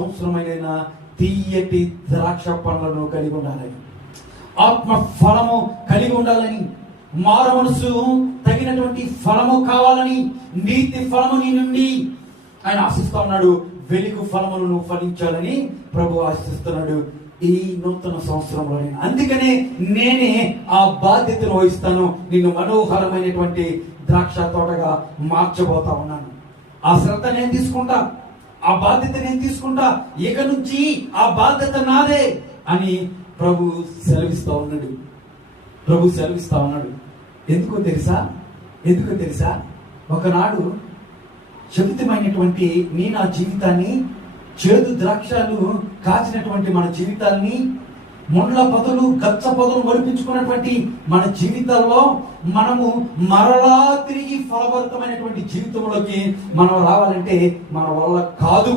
సంవత్సరమైన తీయటి ద్రాక్ష పండ్లను కలిగి ఉండాలని, ఆత్మ ఫలము కలిగి ఉండాలని, మారు మనసు తగినటువంటి ఫలము కావాలని, నీతి ఫలము నీ నుండి ఆయన ఆశిస్తా ఉన్నాడు. వెలుగు ఫలమును నువ్వు ఫలించాలని ప్రభు ఆశిస్తున్నాడు ఈ నూతన సంవత్సరంలో. అందుకనే నేనే ఆ బాధ్యతను వహిస్తాను. నిన్ను మనోహరమైనటువంటి ద్రాక్ష తోటగా మార్చబోతా ఉన్నాను. ఆ శ్రద్ధ నేను తీసుకుంటా, ఆ బాధ్యత నేను తీసుకుంటా. ఇక నుంచి ఆ బాధ్యత నాదే అని ప్రభు సెలవిస్తా ఉన్నాడు. ప్రభు సెలవిస్తా ఉన్నాడు. ఎందుకో తెలుసా ఒకనాడు శపితమైనటువంటి నా జీవితాన్ని, చేదు ద్రాక్షలు కాచినటువంటి మన జీవితాన్ని, ముండ్ల పొదలు గచ్చ పొదలు ఒలిపించుకున్నటువంటి మన జీవితాల్లో మనము మరలా తిరిగి ఫలభరితమైనటువంటి జీవితంలోకి మనం రావాలంటే మన వల్ల కాదు.